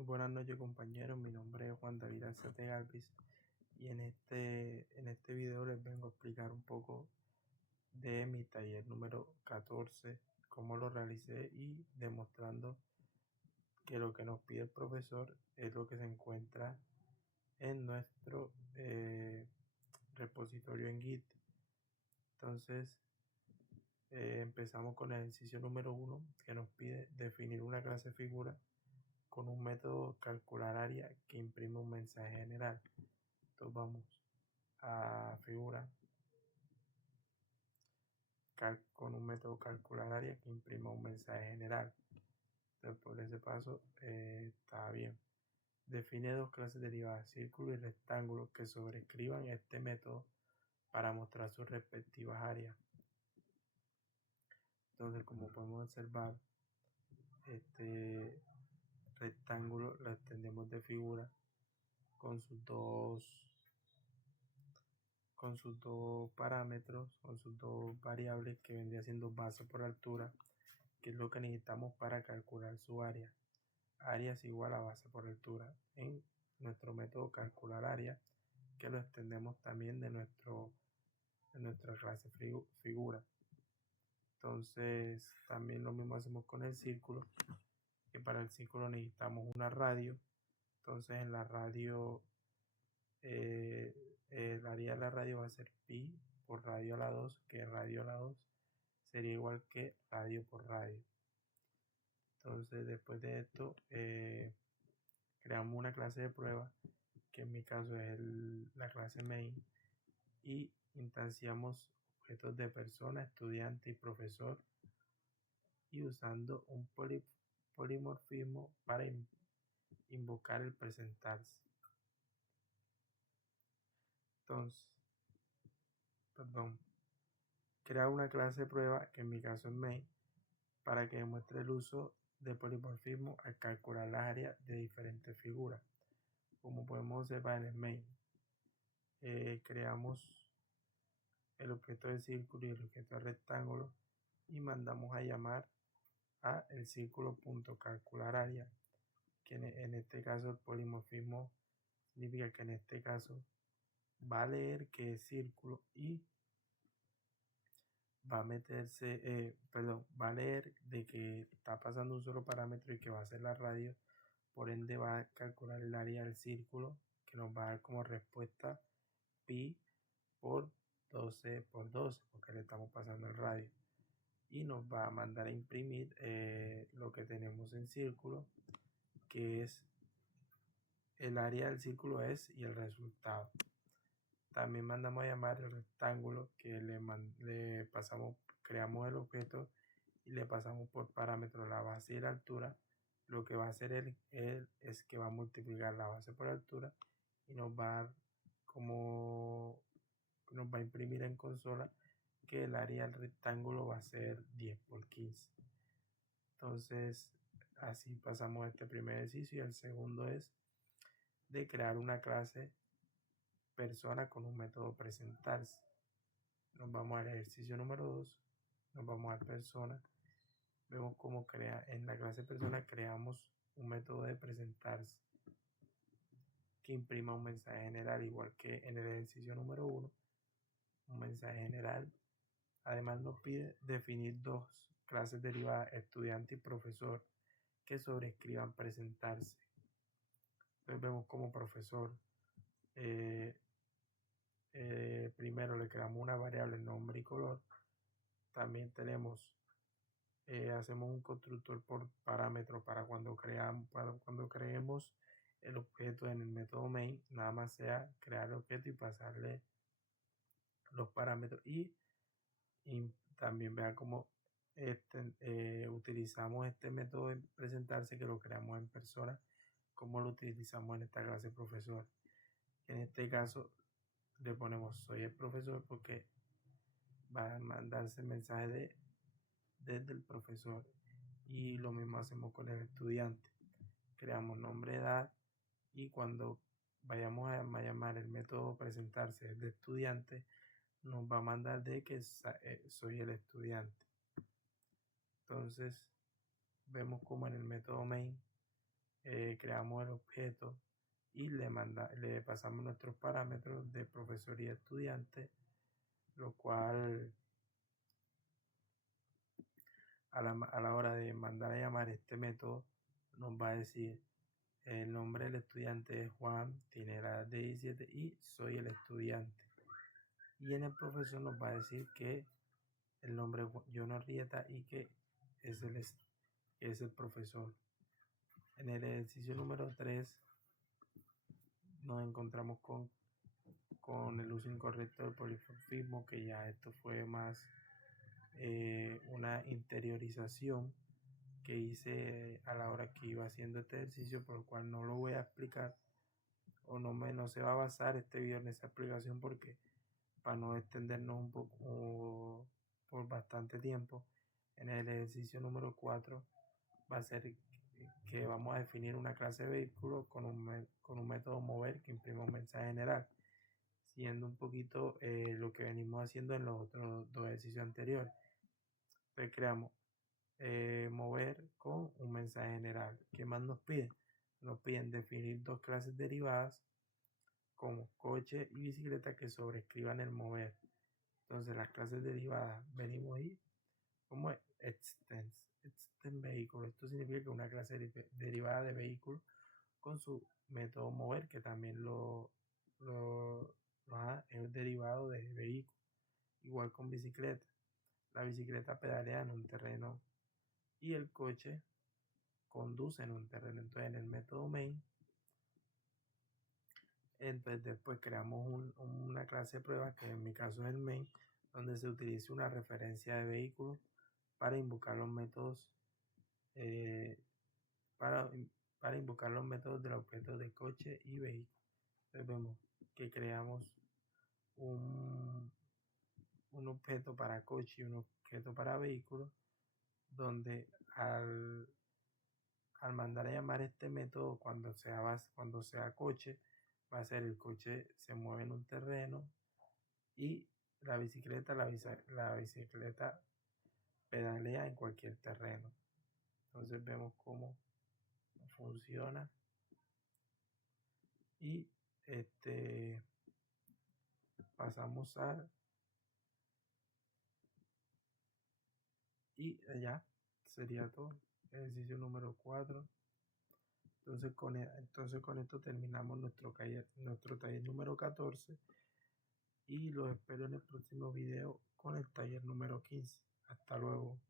Muy buenas noches, compañeros. Mi nombre es Juan David Alzate Galvis y en este video les vengo a explicar un poco de mi taller número 14, cómo lo realicé y demostrando que lo que nos pide el profesor es lo que se encuentra en nuestro repositorio en Git. Entonces, empezamos con el ejercicio número 1, que nos pide definir una clase figura con un método calcular área que imprime un mensaje general. Entonces vamos a figura con un método calcular área que imprima un mensaje general. Entonces por ese paso está bien. Define dos clases derivadas, círculo y rectángulo, que sobrescriban este método para mostrar sus respectivas áreas. Entonces, como podemos observar, este rectángulo lo extendemos de figura con sus dos parámetros, con sus dos variables, que vendría siendo base por altura, que es lo que necesitamos para calcular su área. Área es igual a base por altura en nuestro método calcular área, que lo extendemos también de nuestra clase figura. Entonces también lo mismo hacemos con el círculo, que para el círculo necesitamos una radio. Entonces en la radio el área de la radio va a ser pi por radio a la 2, que radio a la 2 sería igual que radio por radio. Entonces después de esto creamos una clase de prueba, que en mi caso es la clase main, y instanciamos objetos de persona, estudiante y profesor, y usando un polimorfismo para invocar el presentarse. Entonces, crear una clase de prueba, que en mi caso es main, para que demuestre el uso de polimorfismo al calcular las áreas de diferentes figuras. Como podemos observar en el main, creamos el objeto de círculo y el objeto de rectángulo y mandamos a llamar a el círculo.calcular área, que en este caso el polimorfismo significa que en este caso va a leer que es círculo y va a leer de que está pasando un solo parámetro y que va a ser la radio. Por ende va a calcular el área del círculo, que nos va a dar como respuesta pi por 12 por 12, porque le estamos pasando el radio. Y nos va a mandar a imprimir lo que tenemos en círculo, que es el área del círculo y el resultado. También mandamos a llamar el rectángulo, que le pasamos, creamos el objeto y le pasamos por parámetro la base y la altura. Lo que va a hacer él es que va a multiplicar la base por altura y nos va a imprimir en consola que el área del rectángulo va a ser 10 por 15. Entonces así pasamos este primer ejercicio, y el segundo es de crear una clase persona con un método presentarse. Nos vamos al ejercicio número 2, nos vamos a persona. Vemos cómo en la clase persona creamos un método de presentarse que imprima un mensaje general, igual que en el ejercicio número 1, un mensaje general. Además nos pide definir dos clases derivadas, estudiante y profesor, que sobrescriban presentarse. Entonces vemos como profesor, primero le creamos una variable nombre y color. También hacemos un constructor por parámetro para cuando creemos el objeto en el método main, nada más sea crear el objeto y pasarle los parámetros. Y también vean cómo utilizamos este método de presentarse, que lo creamos en persona, como lo utilizamos en esta clase profesor. En este caso le ponemos soy el profesor, porque va a mandarse el mensaje desde el profesor. Y lo mismo hacemos con el estudiante. Creamos nombre, edad, y cuando vayamos a llamar el método presentarse de estudiante, nos va a mandar de que soy el estudiante. Entonces vemos como en el método main creamos el objeto y le pasamos nuestros parámetros de profesor y estudiante, lo cual a la hora de mandar a llamar este método nos va a decir: el nombre del estudiante es Juan, tiene la edad de 17 y soy el estudiante. Y en el profesor nos va a decir que el nombre es John Arrieta y que es el profesor. En el ejercicio número 3 nos encontramos con el uso incorrecto del polimorfismo, que ya esto fue más una interiorización que hice a la hora que iba haciendo este ejercicio, por lo cual no lo voy a explicar, o no se va a basar este video en esa explicación, porque para no extendernos un poco por bastante tiempo, en el ejercicio número 4 va a ser que vamos a definir una clase de vehículo con un método mover que imprime un mensaje general, siguiendo un poquito lo que venimos haciendo en los otros dos ejercicios anteriores. Entonces creamos mover con un mensaje general. ¿Qué más nos piden? Nos piden definir dos clases derivadas como coche y bicicleta que sobrescriban el mover. Entonces las clases derivadas venimos ahí como extend vehículo. Esto significa que una clase derivada de vehículo con su método mover, que también es derivado de vehículo. Igual con bicicleta. La bicicleta pedalea en un terreno y el coche conduce en un terreno. Entonces en el método main, entonces después creamos una clase de prueba, que en mi caso es el main, donde se utiliza una referencia de vehículo para invocar los métodos eh, para invocar los métodos del objeto de coche y vehículo. Entonces vemos que creamos un objeto para coche y un objeto para vehículo, donde al mandar a llamar este método cuando sea coche, va a ser el coche se mueve en un terreno y la bicicleta pedalea en cualquier terreno. Entonces vemos cómo funciona y pasamos y ya sería todo. Ejercicio número 4. Entonces con esto terminamos nuestro taller número 14 y los espero en el próximo video con el taller número 15. Hasta luego.